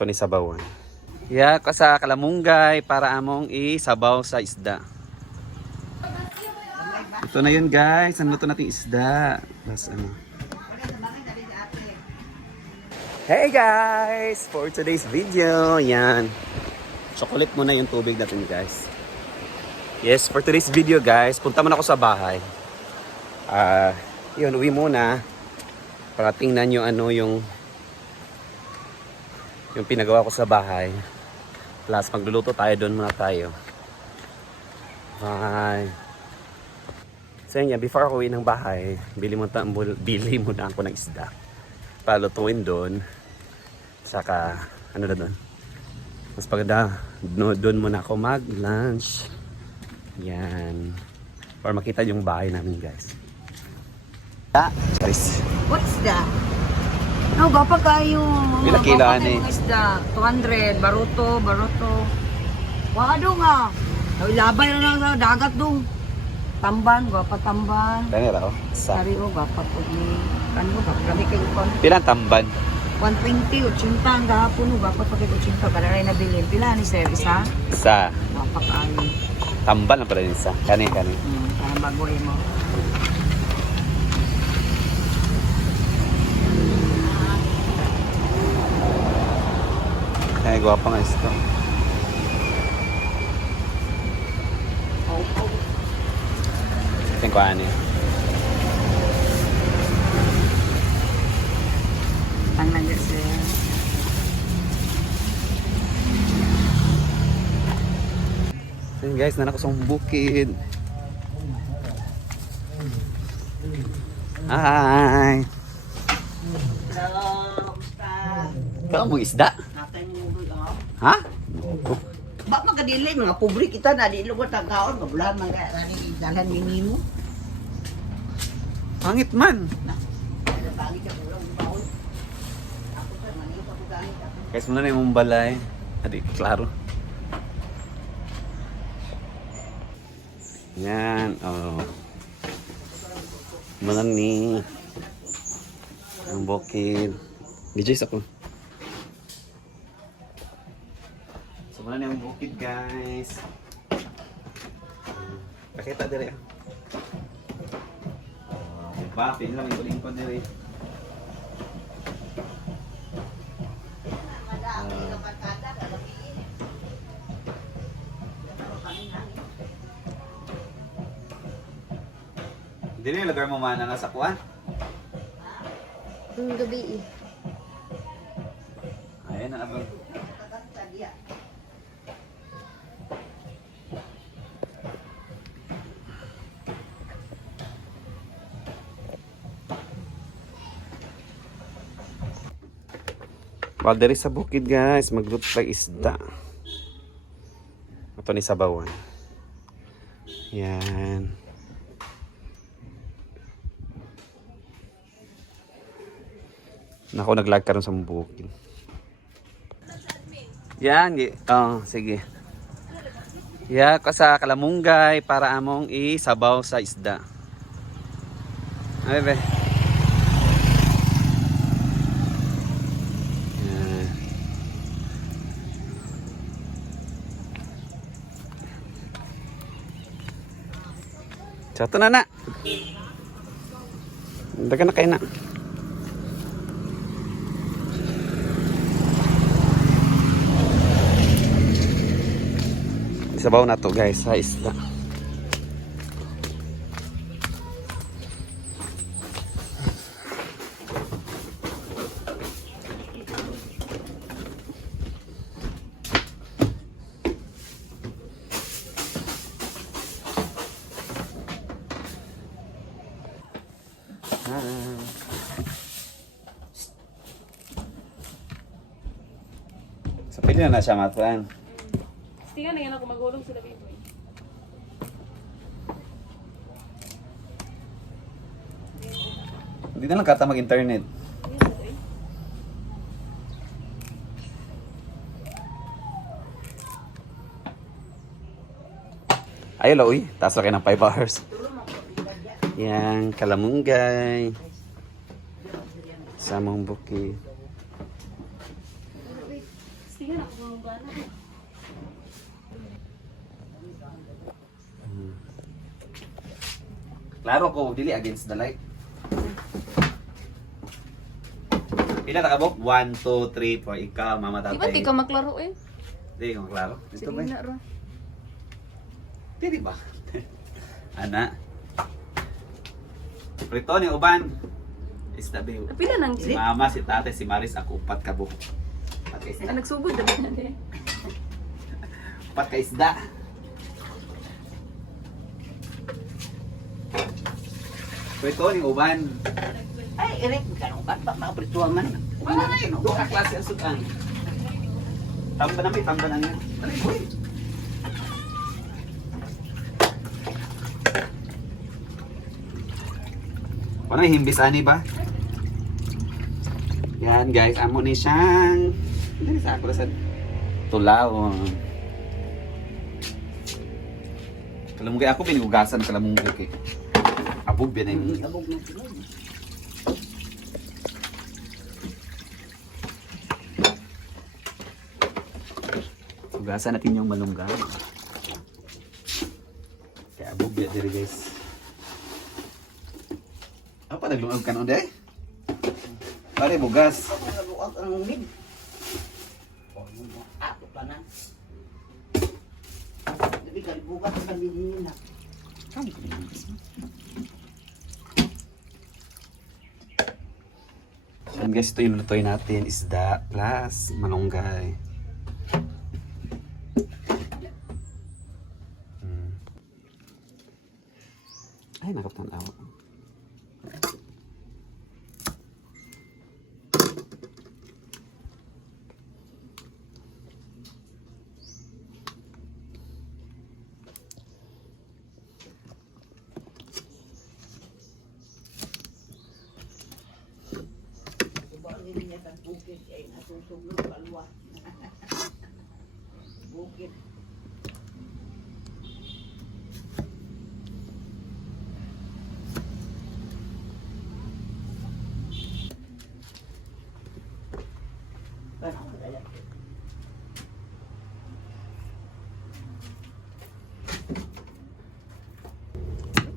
Ito ni sabawan. Ya, ka sa kalamunggay para among isabaw sa isda. Ito na yun guys. Ano to nating isda? Plus ano. Hey guys! For today's video, yan. Chocolate muna yung tubig natin guys. Yes, for today's video guys, punta man ako sa bahay. Ah, yun, uwi muna. Para tingnan nyo ano yung yung pinagawa ko sa bahay. Plus, magluluto tayo doon muna tayo. Bye. So yun yan, before ako uwi ng bahay, bili muna, bili muna ako ng isda. Palutuin doon. Saka, ano na doon? Mas paganda, doon muna ako mag-lunch. Yan. Para makita yung bahay namin guys. Ah, guys. What's that? No, gapa kayo. Pila kilaan eh. Isda. 200. Baruto, baruto. Wado nga. Ilabay na lang sa dagat dong. Tamban, gapa tamban. Kaya raw. Sa. Sari o, gapa po ni... Ano ba? Kami kayo kon. Pilang tamban? 120, 80 ang gahapon o. Gapa pa kayo 80. Para rin nabilin. Pila ni sir? Isa? Sa. Gapa kayo. Tamban na pala din sa. Kani, kani. Hmm, para bagoy mo. Ay, gwapa nga ito. Tingko ani. Ang nandiyan sir. So yun guys, nanak sa bukid. Hi! Ikaw mo isda? Ha? Ba makadili mga pobre kita na di lugot ang kaon mabulan man kaya nani dalan minimo. Pangit man. Ako ako. Guys, muna na yung balay. Adi, klaro. Yan, oh. Muna ni. Ang bukid. DJ sa ko. Na yung bukid, guys. Pakita dire. Diba? Pin lang yung lingkod dire. Na yung lugar mo mana nga sa kuwan. Ang gabi eh. Ayan na abang. Diri sa bukid guys, magluto tayo isda. Ito ni sabawan. Yan. Nako, naglag ka rin sa bukid. Yan, oh, sige. Ya, ka sa kalamunggay para among isabaw sa isda. Ay, be. Sato na na. Daga na kayo na. Sabaw na to guys sa isda. Pwede na na siya matuan. Tingnan na yan ako magulong sila baby. Hindi na lang kata mag-internet. La, uy. Taas na kayo ng 5 hours. Yan, kalamunggay. Samang buki. Tingnan ako kung gana. Klaro ko, dili against the light. Pila na kabok? 1, 2, 3, 4. Ikaw, mama, Di tatay. ba di ka maklaro eh? Di ka klaro. Dito ba? Dili ba? Ana. Prito ni Uban. Ba yun? Pila nang Si mama, si tate, si Maris, ako upat ka ka isda. Ah, nagsugod na ba na eh? Upat ka isda. Prito ni Uban. Ay, Eric, kanong ba? Ba, makaprituan man. Wala na yun. Doon ka klase ang sudan. Tamba na may tamba na yan. Ano yung himbis ani ba? Yan guys, amo ni siyang Dali sa ako sa tulaw. Kalamugay ako pinugasan kalamugay kay. Abog bin yung Tabog na sila. Hugasan natin yung malunggay. Kaya abog biya diri guys. Apa naglungag ka noon day? Pare bugas. Naluwag ang mid. O, yun mo. Ako pa na. Hindi ka bukas sa bilhin na. Yan guys, ito yung lutoy natin. Isda plus malunggay. Hmm. Ay, nakapanaw. Bukid niya sa bukid ay nasusuglog kalwa. Bukid.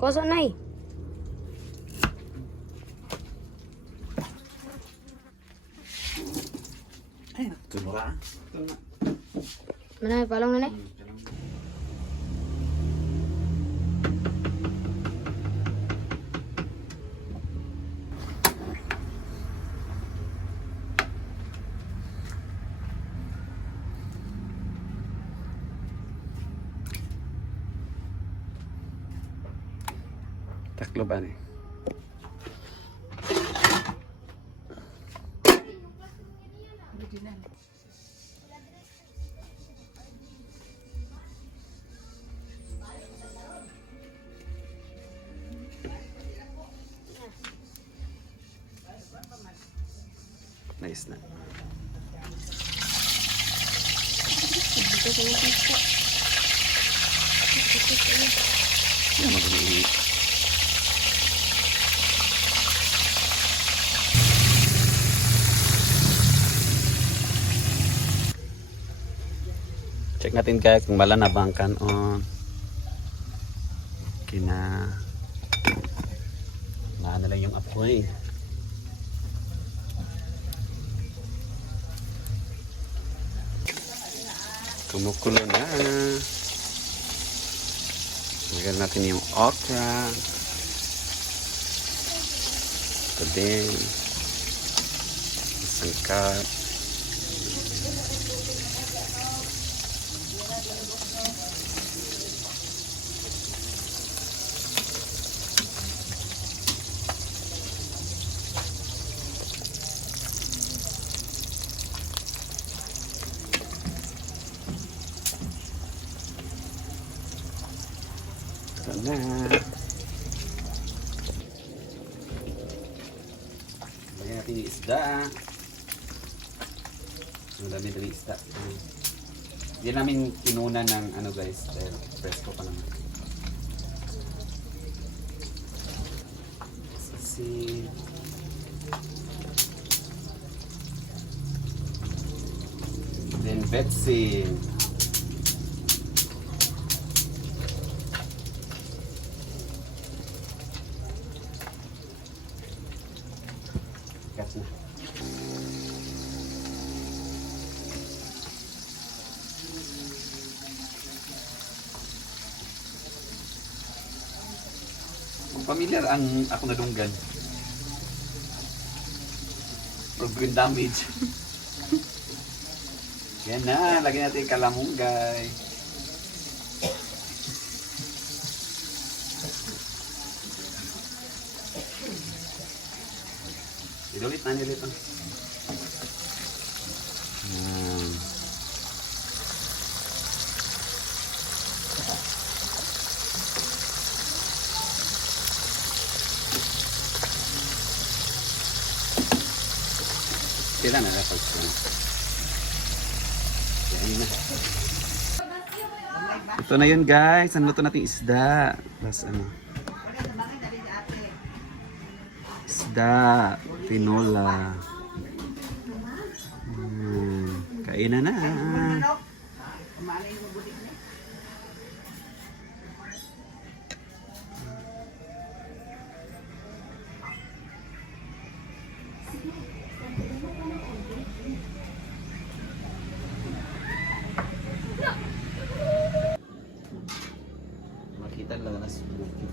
Koso na eh. Ay, nakatulwa. Tulwa. Mana palong na eh. Taklo ba ni? Nice na. Yan mag-uwi. Check natin guys kung wala na ba ang kanon. Kina na na lang yung apoy. Kumukulo na. Lagyan natin yung okra. Ito din. Ito na. Lagyan natin isda. Ang dami dali isda. Hindi namin kinuna ng ano guys, dahil presko pa naman. Sisi. Then, Betsy. Cut na. Familiar ang ako nadunggan. For green damage. Yan na, lagyan natin kalamunggay. Inulit na, nilit na. Yan. Sila na, dapat sila. Yan na. Ito na yun guys. Ang luto natin isda. Tapos ano. Isda tinola. Hmm, kainan na. Makita lang na sa bukit.